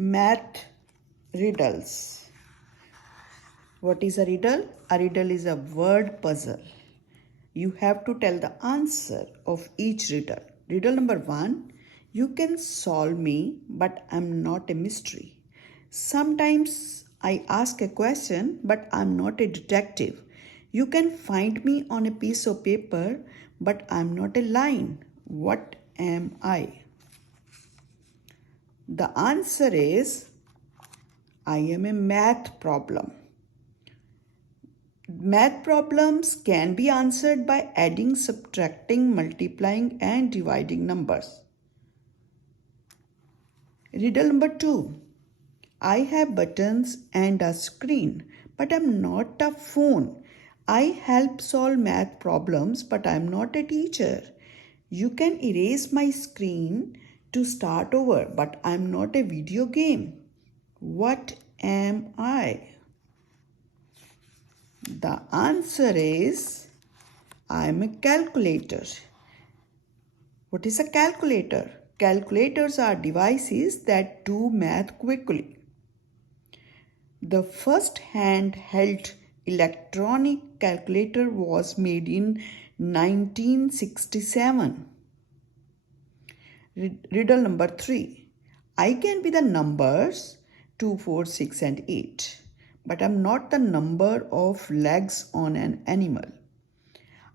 Math riddles. What is a riddle? A riddle is a word puzzle. You have to tell the answer of each riddle. Riddle number 1. You can solve me, but I'm not a mystery. Sometimes I ask a question, but I'm not a detective. You can find me on a piece of paper, but I'm not a line. What am I? The answer is I am a math problem. Math problems can be answered by adding, subtracting, multiplying, and dividing numbers. Riddle number 2. I have buttons and a screen, but I'm not a phone. I help solve math problems, but I'm not a teacher. You can erase my screen to start over, but I'm not a video game. What am I? The answer is I'm a calculator. What is a calculator? Calculators are devices that do math quickly. The first handheld electronic calculator was made in 1967. Riddle number 3. I can be the numbers 2, 4, 6 and 8, but I'm not the number of legs on an animal.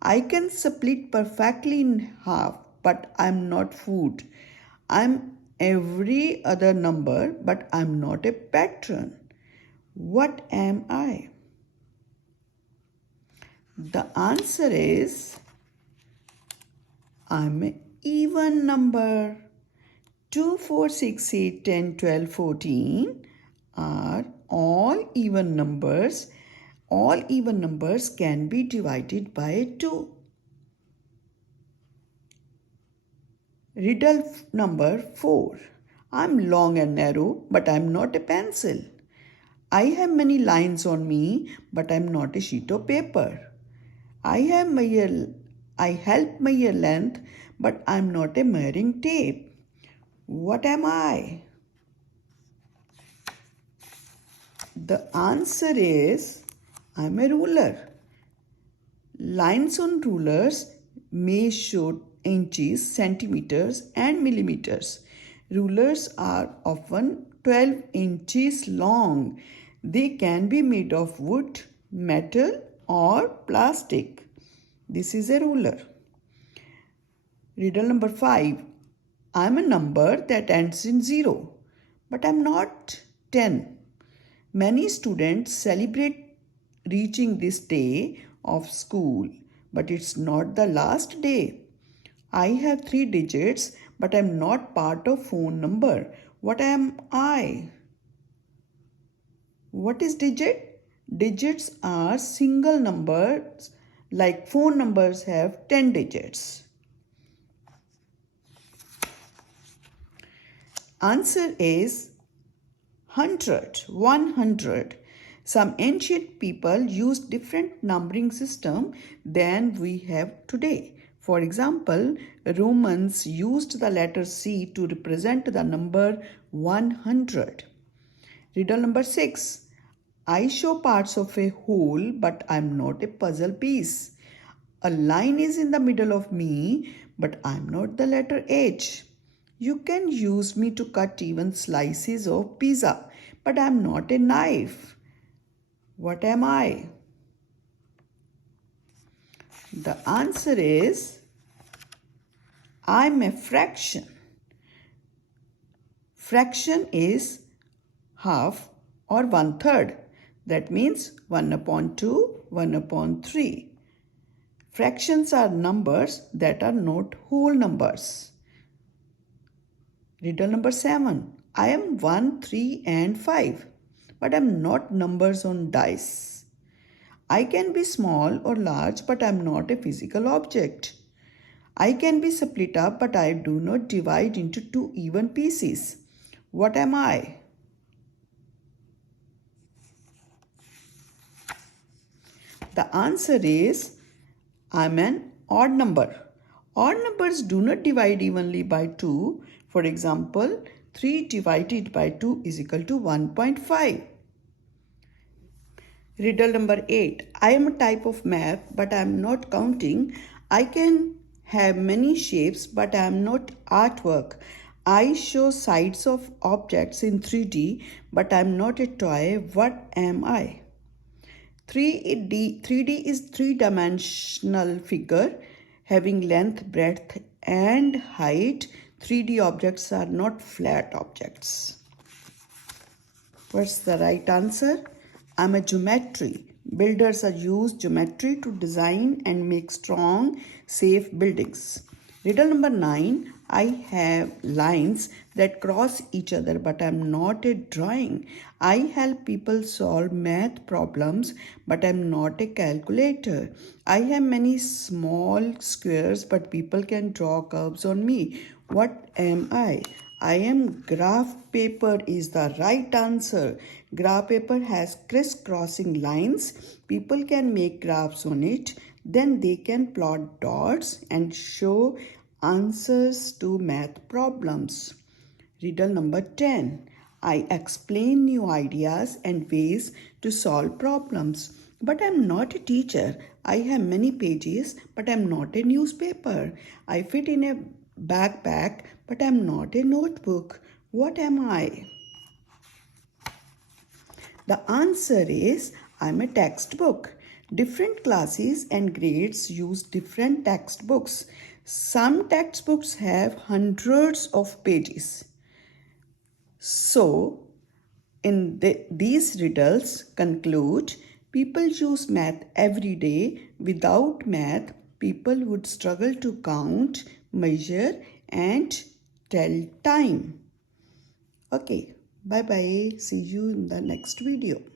I can split perfectly in half, but I'm not food. I'm every other number, but I'm not a patron. What am I? The answer is I'm an even number. 2, 4, 6, 8, 10, 12, 14 are all even numbers. All even numbers can be divided by 2. Riddle number 4. I'm long and narrow, but I'm not a pencil. I have many lines on me, but I'm not a sheet of paper. I help measure length, but I'm not a measuring tape. What am I? The answer is I'm a ruler. Lines on rulers may show inches, centimeters and millimeters. Rulers are often 12 inches long. They can be made of wood, metal or plastic. This is a ruler. Riddle number 5. I'm a number that ends in 0, but I'm not 10. Many students celebrate reaching this day of school, but it's not the last day. I have 3 digits, but I'm not part of phone number. What am I? What is digit? Digits are single numbers, like phone numbers have 10 digits. Answer is 100. Some ancient people used different numbering system than we have today. For example, Romans used the letter C to represent the number 100. Riddle number 6. I show parts of a whole, but I'm not a puzzle piece. A line is in the middle of me, but I'm not the letter H. You can use me to cut even slices of pizza, but I'm not a knife. What am I? The answer is I'm a fraction. Fraction is half or 1/3. That means 1 upon 2, 1 upon 3. Fractions are numbers that are not whole numbers. Riddle number 7. I am 1, 3 and 5, but I am not numbers on dice. I can be small or large, but I am not a physical object. I can be split up, but I do not divide into 2 even pieces. What am I? The answer is I'm an odd number. Odd numbers do not divide evenly by 2. For example, 3 divided by 2 is equal to 1.5. Riddle number 8. I am a type of map, but I am not counting. I can have many shapes, but I am not artwork. I show sides of objects in 3D, but I am not a toy. What am I? 3D is three-dimensional figure having length, breadth, and height. 3D objects are not flat objects. What's the right answer? I'm a geometry. Builders are use geometry to design and make strong, safe buildings. Riddle number 9. I have lines that cross each other, but I'm not a drawing. I help people solve math problems, but I'm not a calculator. I have many small squares, but people can draw curves on me. What am I? I am graph paper is the right answer. Graph paper has crisscrossing lines. People can make graphs on it. Then they can plot dots and show answers to math problems. Riddle number 10. I explain new ideas and ways to solve problems. But I'm not a teacher. I have many pages, but I'm not a newspaper. I fit in a backpack, but I'm not a notebook. What am I? The answer is I'm a textbook. Different classes and grades use different textbooks. Some textbooks have hundreds of pages. So, these riddles conclude people use math every day. Without math, people would struggle to count, measure, and tell time. Okay, bye bye. See you in the next video.